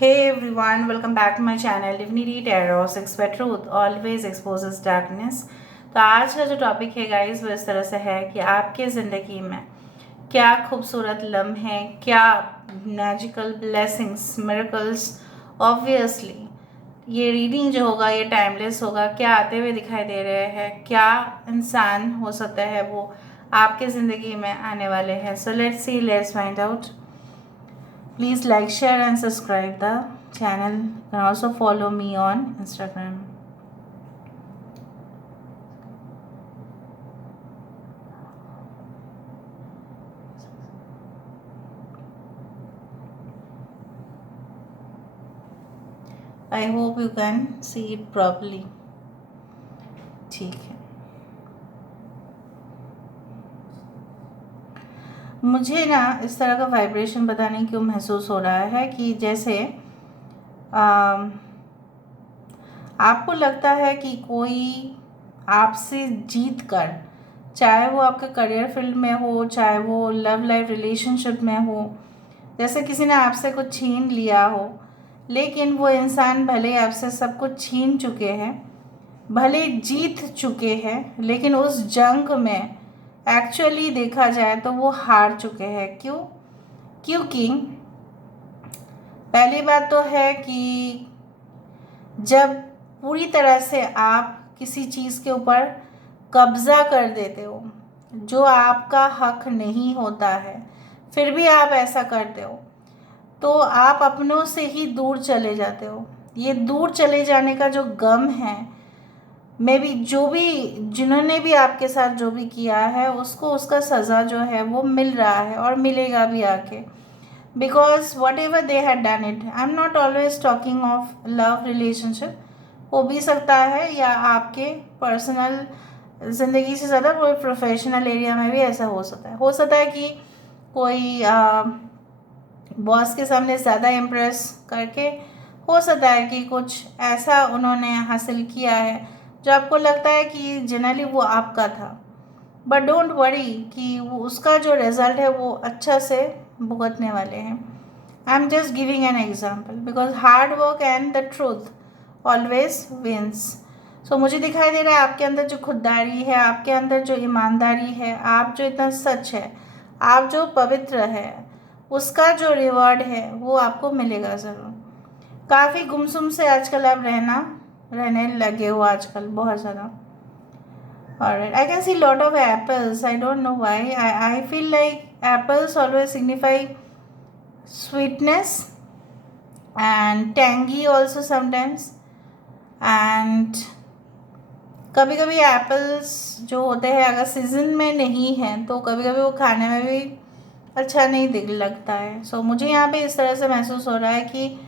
Hey everyone, welcome back to my channel Divinity Tarot 6 where truth always exposes darkness। तो आज का जो topic है गाइस वो इस तरह से है कि आपके ज़िंदगी में क्या खूबसूरत लम्हे, क्या मैजिकल ब्लेसिंग्स, मिरेकल्स। ऑब्वियसली ये रीडिंग जो होगा ये टाइमलेस होगा। क्या आते हुए दिखाई दे रहे हैं, क्या इंसान हो सकता है वो आपके ज़िंदगी में आने वाले हैं। So let's see, let's find out. Please like, share and subscribe the channel. You can also follow me on Instagram. I hope you can see it properly. ठीक है। मुझे ना इस तरह का वाइब्रेशन पता नहीं क्यों महसूस हो रहा है कि जैसे आपको लगता है कि कोई आपसे जीत कर, चाहे वो आपके करियर फील्ड में हो, चाहे वो लव लाइफ रिलेशनशिप में हो, जैसे किसी ने आपसे कुछ छीन लिया हो, लेकिन वो इंसान भले आपसे सब कुछ छीन चुके हैं, भले जीत चुके हैं, लेकिन उस जंग में एक्चुअली देखा जाए तो वो हार चुके हैं। क्यों? क्योंकि पहली बात तो है कि जब पूरी तरह से आप किसी चीज़ के ऊपर कब्ज़ा कर देते हो जो आपका हक नहीं होता है, फिर भी आप ऐसा करते हो, तो आप अपनों से ही दूर चले जाते हो। ये दूर चले जाने का जो गम है, मे बी जिन्होंने भी आपके साथ जो भी किया है उसको उसका सज़ा जो है वो मिल रहा है और मिलेगा भी आके। Because what ever they had done it, I am not always talking of love relationship, हो भी सकता है या आपके पर्सनल ज़िंदगी से ज़्यादा कोई प्रोफेशनल एरिया में भी ऐसा हो सकता है कि कोई बॉस के सामने ज़्यादा इम्प्रेस करके हो सकता है कि कुछ ऐसा उन्होंने हासिल किया है जो आपको लगता है कि जनरली वो आपका था। बट डोंट वरी कि वो उसका जो रिज़ल्ट है वो अच्छा से भुगतने वाले हैं। I am just giving an example because hard work and the truth always wins. So मुझे दिखाई दे रहा है आपके अंदर जो खुददारी है, आपके अंदर जो ईमानदारी है, आप जो इतना सच है, आप जो पवित्र है, उसका जो रिवॉर्ड है वो आपको मिलेगा ज़रूर। काफ़ी गुमसुम से आजकल आप रहने लगे हो आजकल बहुत ज़्यादा। Alright, I can see lot of apples. I don't know why. I feel like apples always signify sweetness and tangy also sometimes. And कभी कभी एप्पल्स जो होते हैं अगर सीज़न में नहीं है तो कभी कभी वो खाने में भी अच्छा नहीं दिख लगता है। सो मुझे यहाँ पे इस तरह से महसूस हो रहा है कि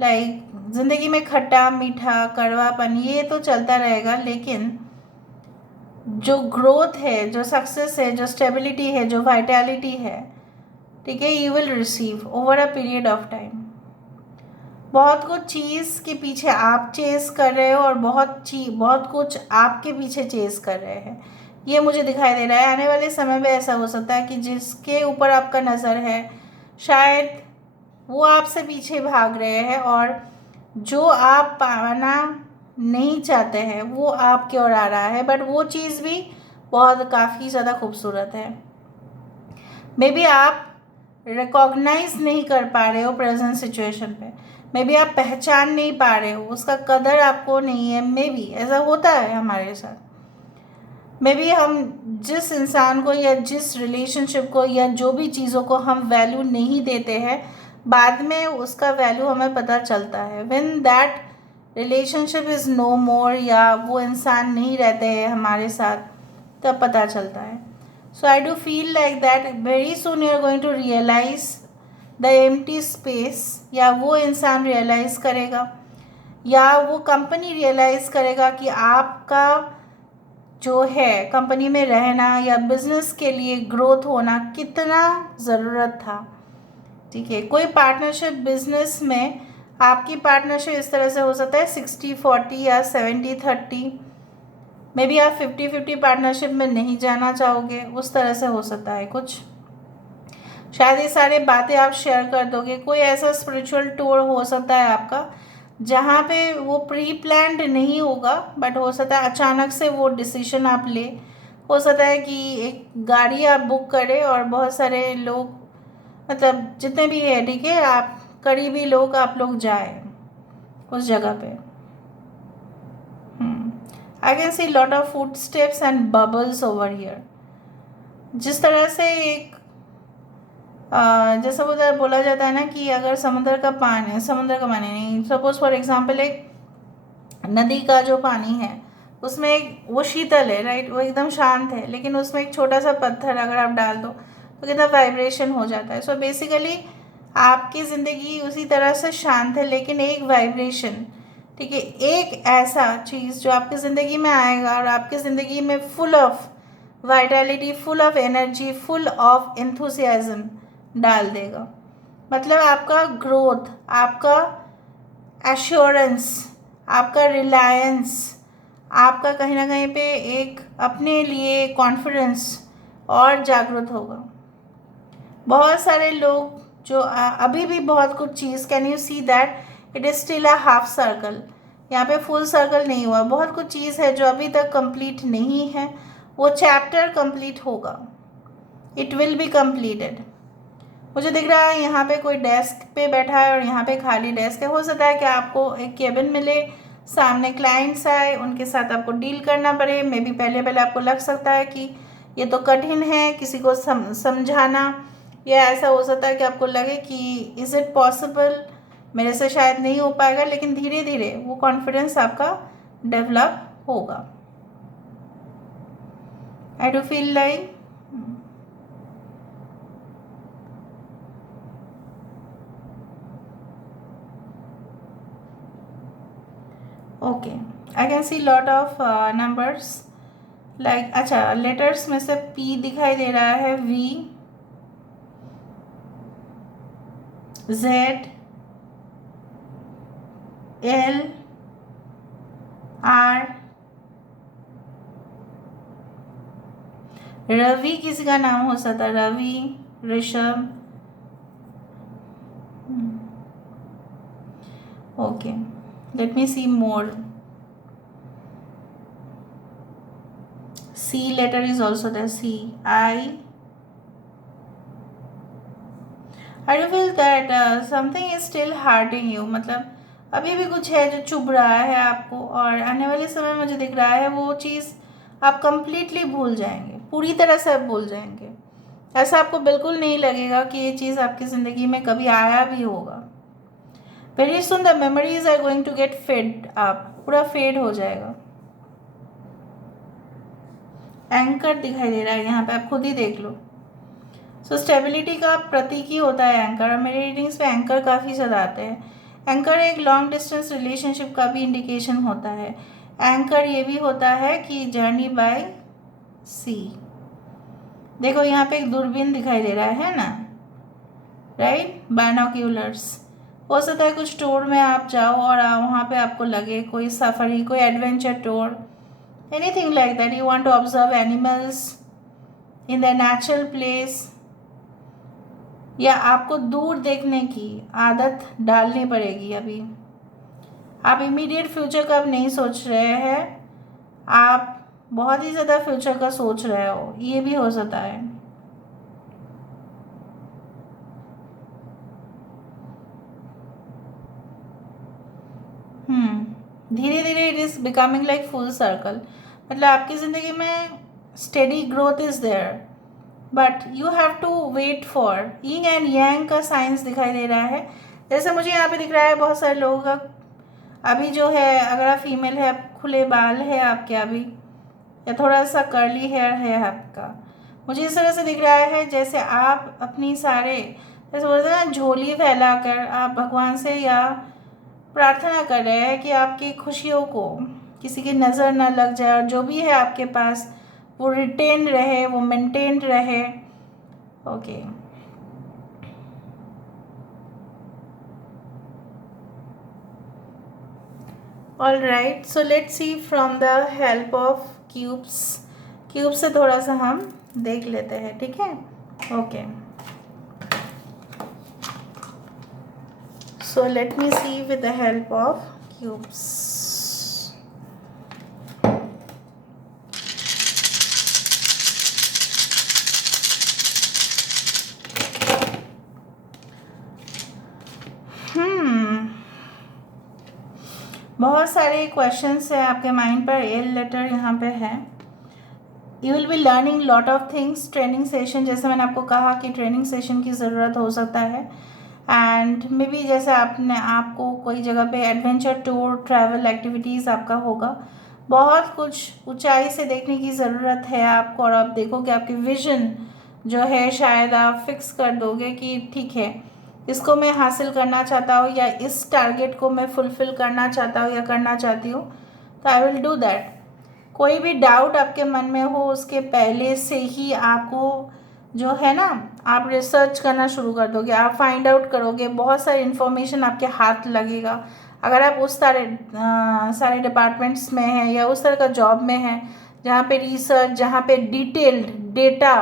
लाइक ज़िंदगी में खट्टा मीठा कड़वापन ये तो चलता रहेगा, लेकिन जो ग्रोथ है, जो सक्सेस है, जो स्टेबिलिटी है, जो वाइटैलिटी है, ठीक है, you will receive over a period of time. बहुत कुछ चीज़ के पीछे आप चेस कर रहे हो और बहुत कुछ आपके पीछे चेस कर रहे हैं, ये मुझे दिखाई दे रहा है। आने वाले समय में ऐसा हो सकता है कि जिसके ऊपर आपका नज़र है शायद वो आपसे पीछे भाग रहे हैं और जो आप पाना नहीं चाहते हैं वो आपकी ओर आ रहा है, बट वो चीज़ भी बहुत काफ़ी ज़्यादा खूबसूरत है। मे बी आप रिकॉग्नाइज नहीं कर पा रहे हो प्रेजेंट सिचुएशन पे, मे बी आप पहचान नहीं पा रहे हो, उसका कदर आपको नहीं है। मे बी ऐसा होता है हमारे साथ। मे बी हम जिस इंसान को या जिस रिलेशनशिप को या जो भी चीज़ों को हम वैल्यू नहीं देते हैं, बाद में उसका वैल्यू हमें पता चलता है। When that relationship is no more, या वो इंसान नहीं रहते हैं हमारे साथ, तब पता चलता है। So I do feel like that very soon you are going to realise the empty space, या वो इंसान रियलाइज़ करेगा या वो कंपनी रियलाइज़ करेगा कि आपका जो है कंपनी में रहना या बिजनेस के लिए ग्रोथ होना कितना ज़रूरत था। ठीक है, कोई पार्टनरशिप बिजनेस में आपकी पार्टनरशिप इस तरह से हो सकता है 60-40 या 70-30, मे बी आप 50-50 पार्टनरशिप में नहीं जाना चाहोगे, उस तरह से हो सकता है कुछ। शायद ये सारे बातें आप शेयर कर दोगे। कोई ऐसा स्पिरिचुअल टूर हो सकता है आपका जहाँ पे वो प्री प्लान्ड नहीं होगा, बट हो सकता है अचानक से वो डिसीजन आप ले। हो सकता है कि एक गाड़ी आप बुक करें और बहुत सारे लोग, मतलब जितने भी है, ठीक है, आप करीबी लोग आप लोग जाए उस जगह पे। आई can see lot of food steps and bubbles over here. जिस तरह से एक जैसा बोला जाता है ना कि अगर समुद्र का पानी नहीं, सपोज फॉर एग्जांपल एक नदी का जो पानी है उसमें एक वो शीतल है, राइट, वो एकदम शांत है, लेकिन उसमें एक छोटा सा पत्थर अगर आप डाल दो तो कितना वाइब्रेशन हो जाता है। सो बेसिकली आपकी ज़िंदगी उसी तरह से शांत है, लेकिन एक वाइब्रेशन, ठीक है, एक ऐसा चीज़ जो आपकी ज़िंदगी में आएगा और आपकी ज़िंदगी में full of vitality, full of energy, full of enthusiasm डाल देगा। मतलब आपका ग्रोथ, आपका एश्योरेंस, आपका रिलायंस, आपका कहीं ना कहीं पे एक अपने लिए कॉन्फिडेंस और जागरूक होगा। बहुत सारे लोग जो अभी भी बहुत कुछ चीज़, can you see that it is still a half circle, यहाँ पे फुल सर्कल नहीं हुआ। बहुत कुछ चीज़ है जो अभी तक कंप्लीट नहीं है, वो चैप्टर कंप्लीट होगा, इट विल बी कंप्लीटेड। मुझे दिख रहा है यहाँ पे कोई डेस्क पे बैठा है और यहाँ पे खाली डेस्क है। हो सकता है कि आपको एक केबिन मिले, सामने क्लाइंट्स आए, उनके साथ आपको डील करना पड़े। मे बी पहले पहले आपको लग सकता है कि ये तो कठिन है किसी को समझाना, या ऐसा हो सकता है कि आपको लगे कि इज़ इट पॉसिबल, मेरे से शायद नहीं हो पाएगा, लेकिन धीरे धीरे वो कॉन्फिडेंस आपका डेवलप होगा। I do feel like okay, I can see lot of numbers like, अच्छा लेटर्स में से पी दिखाई दे रहा है, V, Z, L, R, Ravi किसी का नाम हो सकता है, Ravi, Rishabh, okay, let me see more. C letter is also there, C, I do feel that something is still hurting you, मतलब अभी भी कुछ है जो चुभ रहा है आपको, और आने वाले समय में मुझे दिख रहा है वो चीज़ आप कंप्लीटली भूल जाएंगे, पूरी तरह से आप भूल जाएंगे। ऐसा आपको बिल्कुल नहीं लगेगा कि ये चीज़ आपकी ज़िंदगी में कभी आया भी होगा। Very soon the memories are going to get fade up, पूरा फेड हो जाएगा। एंकर दिखाई दे रहा है यहाँ पे, आप खुद ही देख लो। सो स्टेबिलिटी का प्रतीक ही होता है एंकर, और मेरे रीडिंग्स पे एंकर काफ़ी ज़्यादा आते हैं। एंकर एक लॉन्ग डिस्टेंस रिलेशनशिप का भी इंडिकेशन होता है। एंकर ये भी होता है कि जर्नी बाय सी। देखो यहाँ पे एक दूरबीन दिखाई दे रहा है ना, राइट, बायनोक्यूलर्स। हो सकता है कुछ टूर में आप जाओ और वहाँ पे आपको लगे कोई सफरी, कोई adventure tour, anything like that, you want to observe animals in their natural place, या आपको दूर देखने की आदत डालनी पड़ेगी। अभी आप इमीडिएट फ्यूचर का अब नहीं सोच रहे हैं, आप बहुत ही ज़्यादा फ्यूचर का सोच रहे हो, ये भी हो सकता है। धीरे धीरे it is becoming like full circle, मतलब आपकी ज़िंदगी में steady growth is there, but you have to wait for. Yin and yang का साइंस दिखाई दे रहा है। जैसे मुझे यहाँ पे दिख रहा है बहुत सारे लोगों का अभी जो है, अगर आप फीमेल है, खुले बाल है आपके अभी, या थोड़ा सा कर्ली हेयर है आपका, मुझे इस तरह से दिख रहा है जैसे आप अपनी सारे, जैसे बोलते हैं ना, झोली फैला कर आप भगवान से या प्रार्थना कर रहे हैं कि आपकी खुशियों को किसी की नज़र ना लग जाए, और जो भी है आपके पास वो रिटेन रहे, वो मेंटेन रहे। Okay, all right, so let's see from the help of cubes से थोड़ा सा हम देख लेते हैं, ठीक है। Okay, So let me see with the help of cubes. बहुत सारे क्वेश्चंस है आपके माइंड पर. एल लेटर यहाँ पे है. You will be learning lot of things. Training session, जैसे मैंने आपको कहा कि ट्रेनिंग सेशन की ज़रूरत हो सकता है. एंड मे बी जैसे आपको कोई जगह पे एडवेंचर टूर, ट्रैवल एक्टिविटीज़ आपका होगा. बहुत कुछ ऊंचाई से देखने की ज़रूरत है आपको, और आप देखोगे आपकी विजन जो है शायद आप फिक्स कर दोगे कि ठीक है, इसको मैं हासिल करना चाहता हूँ, या इस टारगेट को मैं फुलफ़िल करना चाहता हूँ या करना चाहती हूँ, तो आई विल डू दैट. कोई भी डाउट आपके मन में हो उसके पहले से ही आपको जो है ना, आप रिसर्च करना शुरू कर दोगे. आप फाइंड आउट करोगे, बहुत सारी इन्फॉर्मेशन आपके हाथ लगेगा. अगर आप उस सारे डिपार्टमेंट्स में हैं या उस तरह का जॉब में हैं जहाँ पे रिसर्च, जहाँ पे डिटेल्ड डेटा,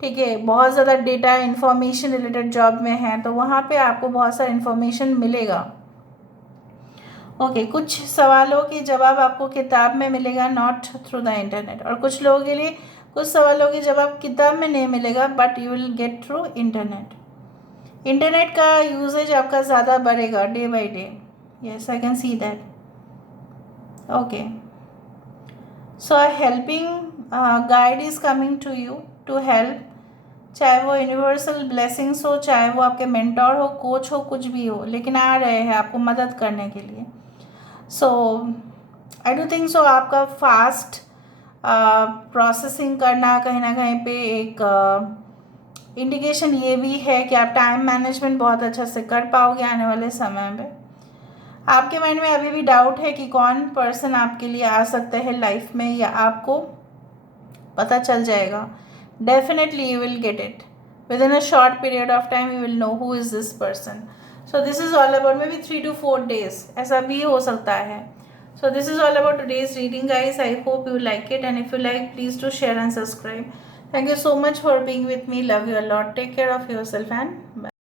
ठीक है, बहुत ज़्यादा डेटा इन्फॉर्मेशन रिलेटेड जॉब में है, तो वहाँ पे आपको बहुत सारा इन्फॉर्मेशन मिलेगा. ओके, कुछ सवालों के जवाब आपको किताब में मिलेगा, नॉट थ्रू द इंटरनेट. और कुछ लोगों के लिए कुछ सवालों के जवाब किताब में नहीं मिलेगा, but you will get through internet. Internet का यूजेज आपका ज़्यादा बढ़ेगा day by day. Yes, I can see that. Okay, so helping guide is coming to you to help. चाहे वो यूनिवर्सल ब्लेसिंग्स हो, चाहे वो आपके मेंटोर हो, कोच हो, कुछ भी हो, लेकिन आ रहे हैं आपको मदद करने के लिए. सो आई डू थिंक सो आपका फास्ट प्रोसेसिंग करना कहीं ना कहीं पे एक इंडिकेशन ये भी है कि आप टाइम मैनेजमेंट बहुत अच्छा से कर पाओगे आने वाले समय में. आपके माइंड में अभी भी डाउट है कि कौन पर्सन आपके लिए आ सकता है लाइफ में, या आपको पता चल जाएगा. Definitely you will get it. Within a short period of time you will know who is this person. So this is all about maybe 3 to 4 days. ऐसा भी हो सकता है. So this is all about today's reading, guys. I hope you like it, and if you like, please do share and subscribe. Thank you so much for being with me. Love you a lot. Take care of yourself and bye.